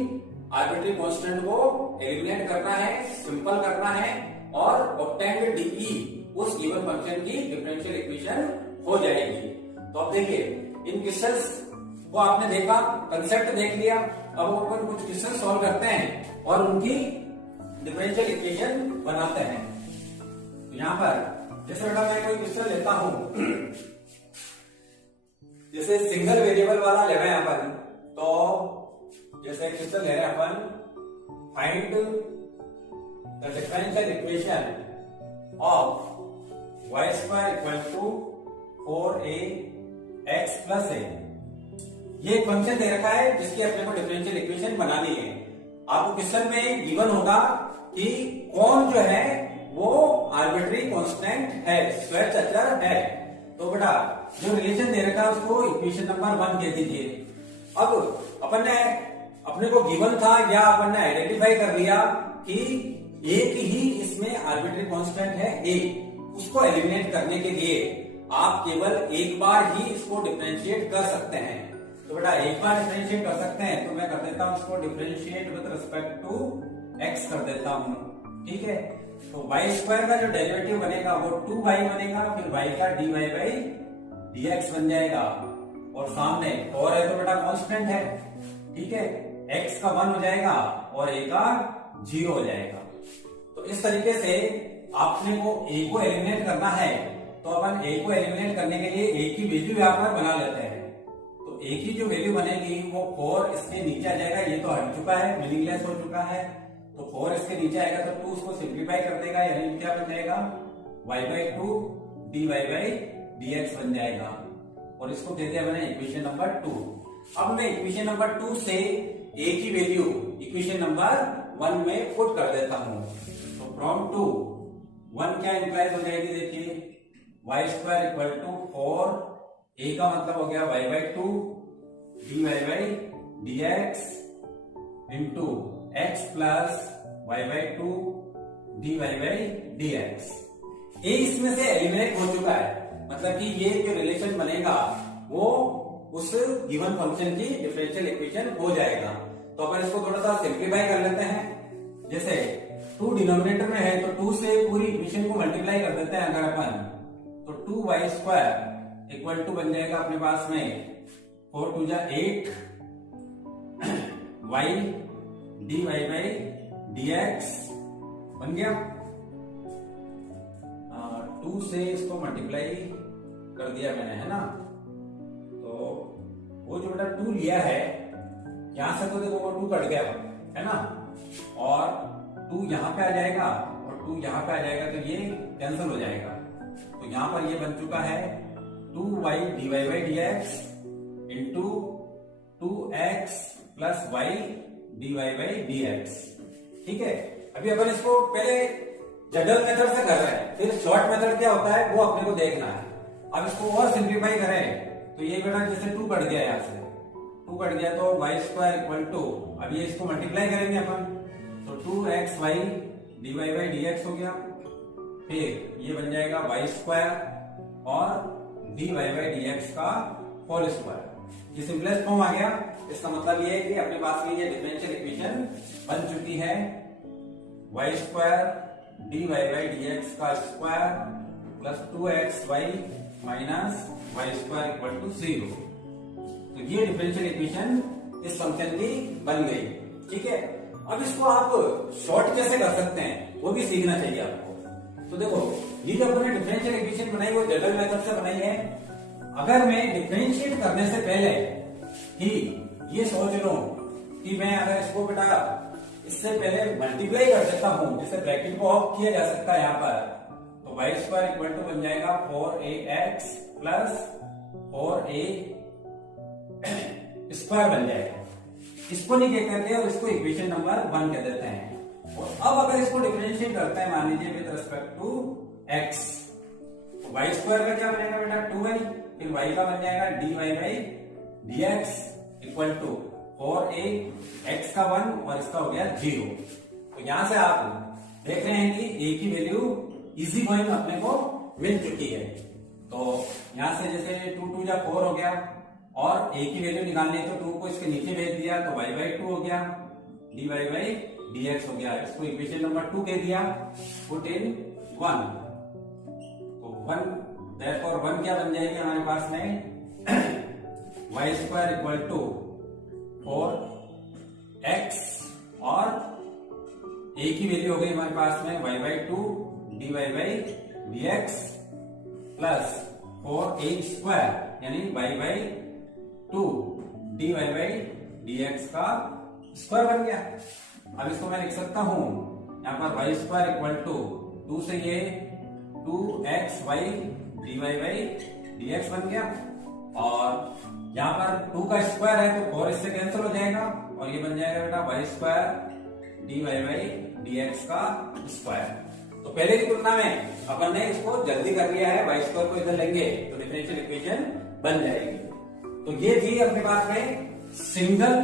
आर्बिट्री कांस्टेंट को एलिमिनेट करना है, सिंपल करना है और ऑब्टेन्ड डीई उस गिवन फंक्शन की डिफरेंशियल इक्वेशन हो जाएगी। तो अब देखिए इन क्वेश्चंस को आपने देखा, कंसेप्ट देख लिया, अब अपन कुछ क्वेश्चन सॉल्व करते हैं और उनकी डिफरेंशियल इक्वेशन बनाते हैं। तो यहाँ पर जैसे बेटा मैं कोई क्वेश्चन लेता हूं, जैसे सिंगल वेरिएबल वाला ले रहे हैं अपन, तो जैसे क्वेश्चन ले रहे हैं अपन, find the differential equation of y square equal to 4ax plus a। ये एक फंक्शन दे रखा है जिसकी अपने को डिफरेंशियल इक्वेशन बनानी है। आपको क्वेश्चन में गिवन होगा कि कौन जो है वो आर्बिट्री कांस्टेंट है, स्वैच अचर है। तो बेटा जो रिलेशन दे रखा है उसको इक्वेशन नंबर 1 कह दीजिए। अब अपन ने अपने को गिवन था या अपन ने आइडेंटिफाई कर लिया कि एक ही इसमें आर्बिट्री कांस्टेंट है a, उसको एलिमिनेट करने के लिए आप केवल एक बार ही इसको डिफरेंशिएट कर सकते हैं। तो बेटा एक बार डिफरेंशिएट कर सकते हैं तो मैं कर देता हूं इसको differentiate with respect to x कर देता हूं। ठीक है, तो y स्क्वायर का जो डेरिवेटिव बनेगा वो 2y बनेगा, फिर y का dy बाई dx बन जाएगा और सामने और है तो बेटा कांस्टेंट है। ठीक है, x का 1 हो जाएगा और a का 0 हो जाएगा। तो इस तरीके से आपने को a को एलिमिनेट करना है तो अपन a को एलिमिनेट करने के लिए a की वैल्यू यहाँ पर बना लेते हैं। तो a की जो वैल्यू बनेगी वो 4 इसके नीचे आ जाएगा, ये तो हट चुका है, मीनिंगलेस हो चुका है। तो 4 इसके नीचे आएगा तो 2 उसको सिंप्लीफाई कर देगा, यानी क्या बन जाएगा y by 2 dy by dx बन जाएगा और इसको कहते हैं मैंने इक्वेशन नंबर 2। अब मैं इक्वेशन नंबर 2 से a की वैल्यू इक्वेशन नंबर 1 में पुट कर देता हूं। तो फ्रॉम 2 1 क्या इंप्लाइज हो जाएगी, देखिए y square equal to 4, a का मतलब हो गया y by 2 dy by dx into x plus y by 2 dy by dx। a इसमें से एलिमिनेट हो चुका है, मतलब कि ये जो रिलेशन बनेगा वो उस गिवन फंक्शन की डिफरेंशियल इक्वेशन हो जाएगा। तो अपन इसको थोड़ा सा सिंप्लीफाई कर लेते हैं। जैसे 2 डिनोमिनेटर में है तो 2 से पूरी इक्वेशन को मल्टीप्लाई कर देते हैं अगर अपन, तो 2y स्क्वायर इक्वल टू बन जाएगा अपने पास में 4 2 जा 8 y dy बाई dx बन गया। 2 से इसको मल्टीप्लाई कर दिया मैंने, है ना। तो वो जो बेटा 2 लिया है यहां से तो देखो वो 2 कट गया है ना, और 2 यहां पे आ जाएगा और 2 यहां पे आ जाएगा तो ये कैंसिल हो जाएगा। तो यहां पर ये बन चुका है 2y dy by dx into 2x plus y dy by dx। ठीक है, अभी अपन इसको पहले जनरल मेथड से कर रहे हैं, फिर शॉर्ट मेथड क्या होता है वो अपने को देखना है। अब इसको और सिंप्लीफाई करें तो ये बेटा जैसे 2 कट गया, यहाँ से 2 कट गया तो वाई स्क्वायर इक्वल टू, अब ये इसको मल्टीप्लाई करेंगे अपन तो 2xy dy बाई dx हो गया, फिर ये बन जाएगा वाई स्क्वायर और dy बाई dx का होल स्क्वायर। ये सिंपलेस्ट फॉर्म आ गया। इसका मतलब ये है कि अपने पास में ये डिफरेंशियल इक्वेशन बन चुकी है, y square dy by dx का square plus 2xy minus y square equal to 0। तो ये डिफरेंशियल इक्वेशन इस फंक्शन की बन गई। ठीक है, अब इसको आप शॉर्ट कैसे कर सकते हैं वो भी सीखना चाहिए आपको। तो देखो, ये जो अपने डिफरेंशियल इक्वेशन बनाई वो जनरल मेथड से बनाई है। अगर मैं डिफरेंशिएट करने से पहले ही ये सोच लूं कि मैं अगर इसको बेटा इससे पहले मल्टीप्लाई कर सकता हूं, जैसे ब्रैकेट को ऑफ किया जा सकता है यहाँ पर, तो वाई स्क्वायर इक्वल टू बन जाएगा 4ax प्लस 4a स्क्वायर बन जाएगा। इसको नहीं कह करके और इसको इक्वेशन नंबर 1 कह देते हैं। और अब अगर इसको डिफरेंशिएट करते हैं, मान लीजिए विद रिस्पेक्ट टू x, तो वाई स्क्वायर का क्या बनेगा बेटा 2y, फिर y का बन जाएगा dy by dx equal to 4a, x का 1 और इसका हो गया 0। तो यहां से आप देख रहे हैं कि a की वैल्यू इजी गोइंग अपने को मिल चुकी है। तो यहां से जैसे 2 2 जा 4 हो गया और a की वैल्यू निकालनी है तो 2 को इसके नीचे भेज दिया तो y बाई 2 हो गया, dy बाई dx हो गया। इसको इक्वेशन नंबर 2 कह दिया, पुट इन 1। तो 1 देयरफॉर 1 क्या बन जाएगी हमारे पास में Y square equal to 4x और a की वैल्यू हो गई हमारे पास में y by 2 dy by dx plus 4a square यानी y by 2 dy by dx का स्क्वायर बन गया। अब इसको मैं लिख सकता हूं यहाँ पर वाई स्क्वायर इक्वल टू 2 से ये 2xy dy बाई dx बन गया, और यहाँ पर 2 का स्क्वायर है तो 4 इससे कैंसिल हो जाएगा और ये बन जाएगा बेटा y square dy by dx का स्क्वायर। तो पहले की तुलना में अपन ने इसको जल्दी कर लिया है, वाई स्क्वायर को इधर लेंगे तो डिफरेंशियल इक्वेशन बन जाएगी। तो ये थी अपने पास में सिंगल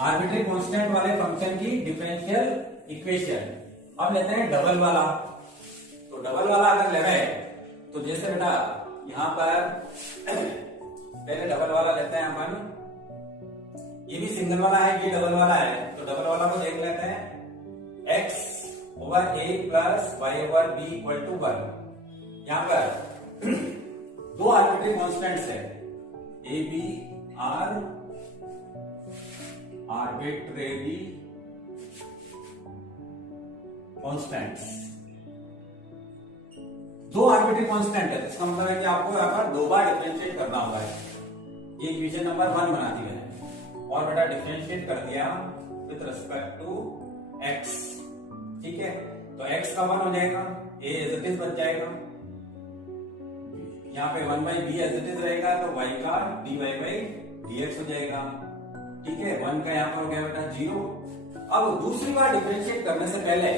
आर्बिट्री कांस्टेंट वाले फंक्शन की डिफरेंशियल इक्वेशन। अब लेते हैं डबल वाला। तो डबल वाला अगर ले रहे तो जैसे बेटा यहां पर पहले डबल वाला लेते हैं अपन, ये भी सिंगल वाला है, ये डबल वाला है। तो डबल वाला को देख लेते हैं, x over a plus y over b equal to 1। यहां पर दो आर्बिट्री कांस्टेंट्स है, a b are arbitrary constants, दो आर्बिट्री कांस्टेंट है। इसका मतलब है कि आपको यहाँ पर 2 बार डिफरेंशिएट करना होगा। ये इक्वेशन नंबर 1 बना दी मैंने और बेटा डिफरेंशिएट कर दिया विद रिस्पेक्ट टू x। ठीक है, तो x का 1 हो जाएगा, a एज इट इज बच जाएगा, यहाँ पे 1 by b as it is रहेगा तो y का dy बाई dx हो जाएगा। ठीक है, 1 का यहाँ पर हो गया बेटा 0। अब दूसरी बार डिफरेंशिएट करने से पहले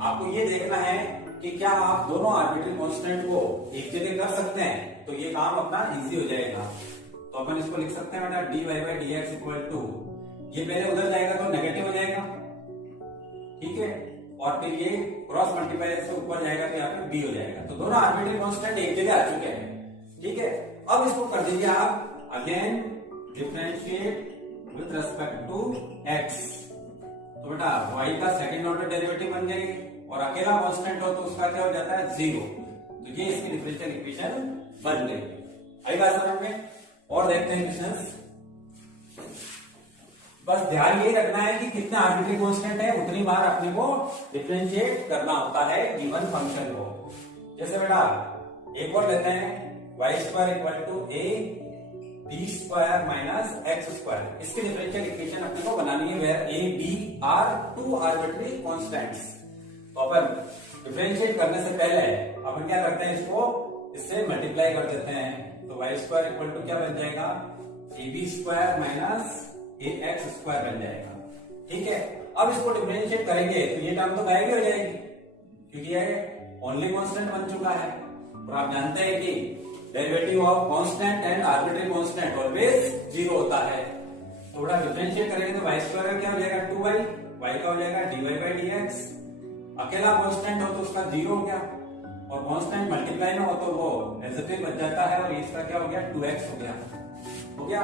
आपको ये देखना है कि क्या आप दोनों आर्बिट्री कांस्टेंट को एक जगह कर सकते हैं, तो ये काम अपना इजी हो जाएगा। तो अपन इसको लिख सकते हैं बेटा dy by dx equal to, ये पहले उधर जाएगा तो नेगेटिव हो जाएगा। ठीक है, और फिर ये क्रॉस मल्टीप्लाई से ऊपर जाएगा तो यहाँ पे b हो जाएगा। तो दोनों आर्बिट्री कांस्टेंट एक जगह आ चुके हैं। ठीक है, अब इसको कर दीजिए आप again differentiate with respect to x। तो बेटा y का सेकंड ऑर्डर डेरिवेटिव बन जाएगी और अकेला कांस्टेंट हो तो उसका क्या हो जाता है 0। तो ये इसकी डिफरेंशियल इक्वेशन बन गई। आई बात समझ में? और देखते हैं क्वेश्चंस। बस ध्यान ये रखना है कि कितना आर्बिट्री कांस्टेंट है उतनी बार अपने को डिफरेंशिएट करना होता है गिवन फंक्शन को। जैसे बेटा एक और लेते हैं, y square equal to a b square minus x square. इसकी डिफरेंशियल इक्वेशन अपने को बनानी है where a b are 2 arbitrary constants. तो अपन डिफरेंशिएट करने से पहले अपन क्या करते हैं, इसको इससे मल्टीप्लाई कर देते हैं। तो वाई स्क्वायर इक्वल टू क्या बन जाएगा, a b square minus a x square बन जाएगा। ठीक है, अब इसको डिफरेंशिएट करेंगे तो ये टर्म तो गायब हो जाएगी क्योंकि ये ओनली कांस्टेंट बन चुका है। और आप जानते हैं कि derivative of constant and arbitrary constant always 0 होता है। थोड़ा डिफरेंशिएट करेंगे तो y स्क्वायर का क्या हो जाएगा 2y, y का हो जाएगा dy by dx। अकेला कांस्टेंट हो तो उसका 0 हो गया, और कांस्टेंट मल्टीप्लाई में हो तो वो एज इट इज बच जाता है, और इसका क्या हो गया 2x हो गया। हो गया।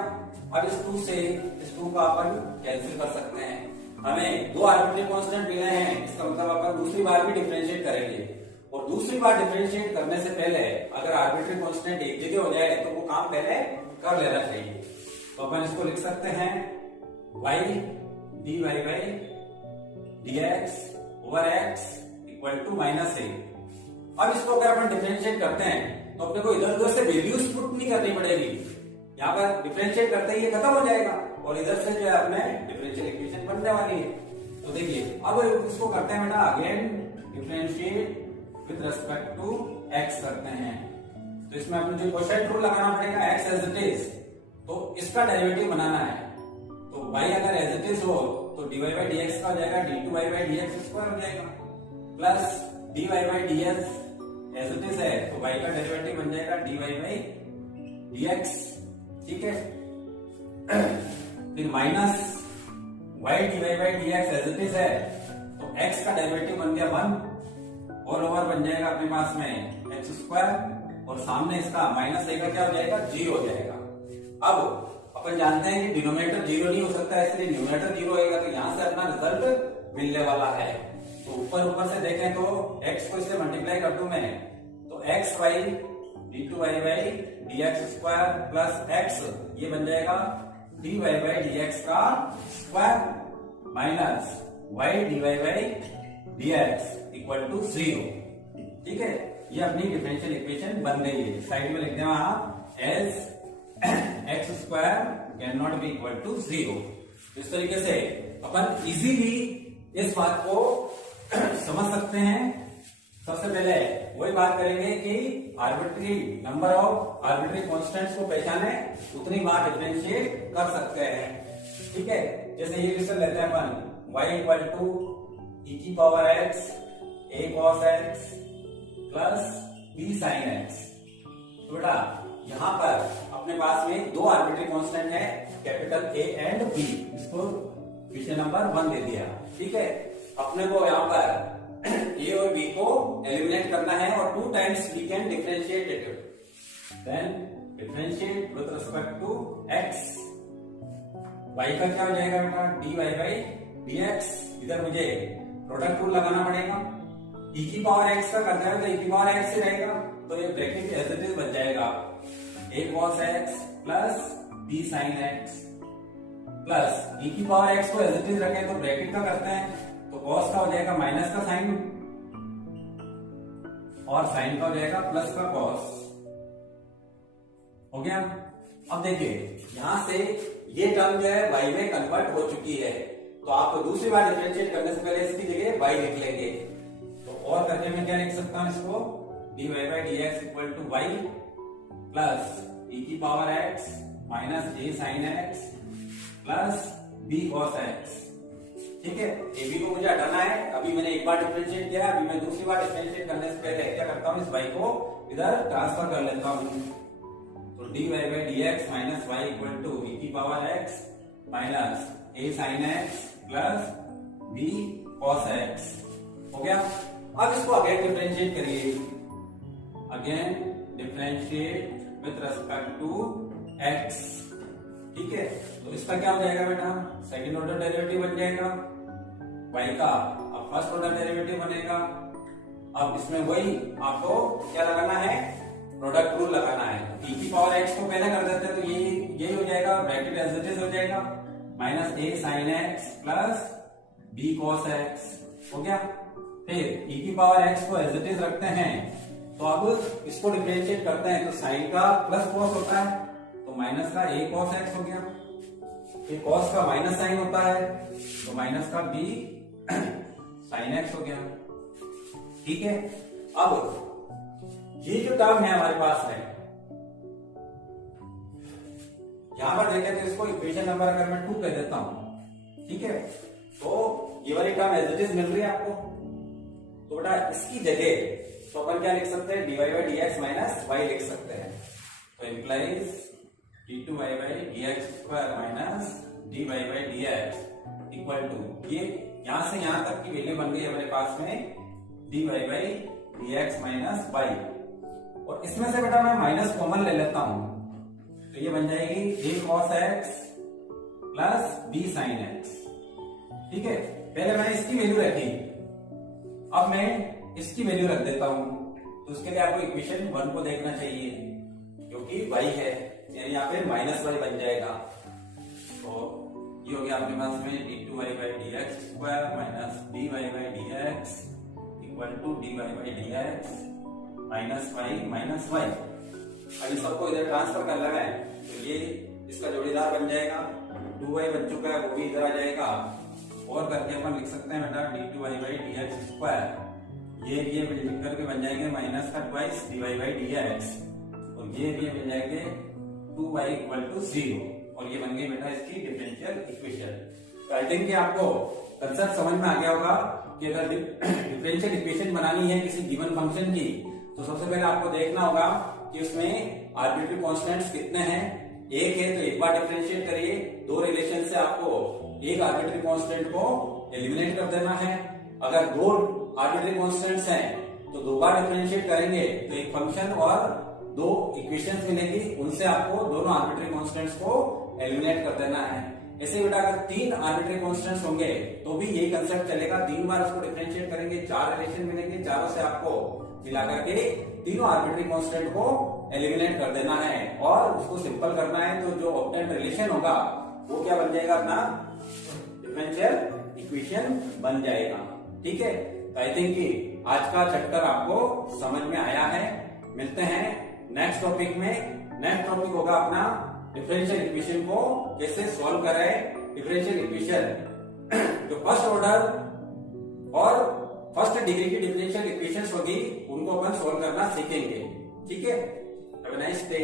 अब इस 2 से इस 2 का अपन कैंसिल कर सकते हैं। हमें दो आर्बिट्री कांस्टेंट मिले हैं, इसका मतलब अपन दूसरी बार भी डिफरेंशिएट करेंगे, और दूसरी बार डिफरेंशिएट करने से पहले अगर आर्बिट्री कांस्टेंट एक जगह हो जाए तो वो काम पहले कर लेना चाहिए। तो अपन इसको लिख सकते हैं y dy by dx over x equal to -a। अब इसको अगर अपन डिफरेंशिएट करते हैं तो अपने को इधर उधर से वैल्यूज पुट नहीं करनी पड़ेगी, यहाँ पर डिफरेंशिएट करते ही ये खत्म हो जाएगा, और इधर से जो है अपने डिफरेंशियल इक्वेशन बनने वाली है। तो देखिए अब इसको करते हैं बेटा, again differentiate with respect to x करते हैं। तो इसमें अपने जो क्वोशिएंट रूल लगाना पड़ेगा, x एज इट इज, तो इसका डेरिवेटिव बनाना है। तो y अगर एज इट इज हो तो dy by dx का हो जाएगा d2y by dx स्क्वायर हो जाएगा, plus dy by dx as it is है तो y का डेरिवेटिव बन जाएगा dy by dx। ठीक है, फिर minus y dy by dx as it is है तो x का डेरिवेटिव बन गया 1, और ओवर बन जाएगा अपने पास में x स्क्वायर, और सामने इसका माइनस a का क्या हो जाएगा 0 हो जाएगा। अब अपन जानते हैं कि डिनोमिनेटर 0 नहीं हो सकता, इसलिए न्यूमरेटर 0 होगा, तो यहां से अपना रिजल्ट मिलने वाला है। तो ऊपर से देखें तो x को इससे मल्टीप्लाई कर दूं मैं, तो x y d2y by dx square plus x ये बन जाएगा dy by dx का स्क्वायर minus y dy by dx equal to 0। ठीक है, ये अपनी डिफरेंशियल इक्वेशन बन गई है। साइड में लिख दें आप as x square can not be equal to 0। इस तरीके से अपन इजीली इस बात को समझ सकते हैं। सबसे पहले वही बात करेंगे कि arbitrary number of arbitrary constants को पहचाने उतनी बार डिफरेंशिएट कर सकते हैं। ठीक है, जैसे ये क्वेश्चन लेते हैं अपन y इक्वल टू e की power x a cos x plus b sin x। तो बेटा यहाँ पर अपने पास में दो आर्बिट्री कांस्टेंट है, कैपिटल A एंड B। इसको क्वेश्चन नंबर 1 दे दिया। ठीक है, अपने को यहाँ पर A और B को एलिमिनेट करना है, और 2 times we can differentiate it. Then differentiate with respect to x। y का क्या हो जाएगा बेटा dy by dx। इधर मुझे प्रोडक्ट रूल लगाना पड़ेगा, e की पावर x का करना है तो e की पावर x से रहेगा, तो ये ब्रैकेट एज इट इज बन जाएगा a cos x plus b sin x plus e की पावर x को एज इट इज रखें तो ब्रैकेट का करते हैं, तो cos का हो जाएगा माइनस का साइन, और साइन का हो जाएगा प्लस का cos। हो गया। अब देखिए यहां से ये टर्म जो है y में कन्वर्ट हो चुकी है, तो आप दूसरी बार डिफरेंशिएट करने से पहले इसकी जगह y लिख लेंगे। तो और करके मैं क्या लिख सकता हूं इसको dy by dx equal to y plus e की power x minus a sin x plus b cos x। ठीक है, ए बी को मुझे हटाना है। अभी मैंने एक बार डिफरेंशिएट किया, अभी मैं दूसरी बार डिफरेंशिएट करने से पहले क्या करता हूँ, इस y को इधर ट्रांसफर कर लेता हूँ। तो dy by dx minus y equal to e की power x minus a sin x plus b cos x। हो गया। अब इसको अगेन डिफरेंशिएट करिए, again differentiate with respect to x। ठीक है, तो इसका क्या हो जाएगा बेटा, सेकंड ऑर्डर डेरिवेटिव बन जाएगा y का, अब फर्स्ट ऑर्डर डेरिवेटिव बनेगा। अब इसमें वही आपको क्या लगाना है, प्रोडक्ट रूल लगाना है। e की पावर x को पहले कर देते हैं तो यही हो जाएगा, ब्रैकेट एज इट इज हो जाएगा minus a sin x plus b cos x। हो गया। फिर e की पावर x को एज इट इज रखते हैं, तो अब इसको डिफरेंशिएट करते हैं, तो साइन का प्लस cos होता है तो माइनस का a cos x हो गया। फिर cos का माइनस साइन होता है तो माइनस का b sin x हो गया। ठीक है, अब ये जो टर्म है हमारे पास है, यहां पर देखें तो इसको इक्वेशन नंबर अगर मैं 2 कह देता हूं, ठीक है, तो ये वाली टर्म एज इट इज मिल रही है आपको। तो बेटा इसकी जगह तो अपन क्या लिख सकते हैं, dy by dx minus y लिख सकते हैं। तो implies d2y by dx square minus dy by dx equal to, ये यहां से यहां तक की वैल्यू बन गई हमारे पास में dy by dx minus y, और इसमें से बेटा मैं माइनस कॉमन ले लेता हूं, तो ये बन जाएगी a cos x plus b sin x। ठीक है, पहले मैंने इसकी वैल्यू रखी, अब मैं इसकी वैल्यू रख देता हूं, तो उसके लिए आपको इक्वेशन 1 को देखना चाहिए क्योंकि y है, यानी यहाँ पे माइनस y बन जाएगा। तो ये हो गया आपके पास में d2y by dx square minus dy by dx equal to dy by dx minus y minus y। अब इस सबको इधर ट्रांसफर कर लगा है, तो ये इसका जोड़ीदार बन जाएगा, 2y बन चुका है वो भी इधर आ जाएगा, और करके अपन लिख सकते हैं बेटा d2y by dx स्क्वायर, ये लिख करके बन जाएंगे माइनस का ट्वाइस dy by dx, और ये बन जाएंगे 2y इक्वल टू 0, और ये बन गई बेटा इसकी डिफरेंशियल इक्वेशन। तो आई थिंक कि आपको कंसेप्ट समझ में आ गया होगा कि अगर डिफरेंशियल इक्वेशन बनानी है किसी गिवन फंक्शन की, तो सबसे पहले आपको देखना होगा कि उसमें आर्बिट्री कांस्टेंट्स कितने हैं। एक है तो एक बार डिफरेंशिएट करिए, दो रिलेशन से आपको एक आर्बिट्री कांस्टेंट को एलिमिनेट कर देना है। अगर दो आर्बिट्री कांस्टेंट्स हैं तो दो बार डिफरेंशिएट करेंगे तो एक फंक्शन और दो इक्वेशंस मिलेगी, उनसे आपको दोनों आर्बिट्री कांस्टेंट्स को एलिमिनेट कर देना है। ऐसे बेटा अगर तीन आर्बिट्री कांस्टेंट्स होंगे तो भी यही कंसेप्ट चलेगा, तीन बार उसको डिफरेंशिएट करेंगे, चार रिलेशन मिलेंगे, चारों से आपको मिलाकर के तीनों आर्बिट्री कांस्टेंट को एलिमिनेट कर देना है और उसको सिंपल करना है। तो जो ऑब्टेन्ड रिलेशन होगा वो क्या बन जाएगा, अपना डिफरेंशियल इक्वेशन बन जाएगा। ठीक है, तो आई थिंक कि आज का चैप्टर आपको समझ में आया है। मिलते हैं नेक्स्ट टॉपिक में। नेक्स्ट टॉपिक होगा अपना डिफरेंशियल इक्वेशन को कैसे सॉल्व करें। डिफरेंशियल इक्वेशन जो फर्स्ट ऑर्डर और फर्स्ट डिग्री की डिफरेंशियल इक्वेशंस होगी उनको अपन सॉल्व करना सीखेंगे। ठीक है, हैव अ नाइस डे।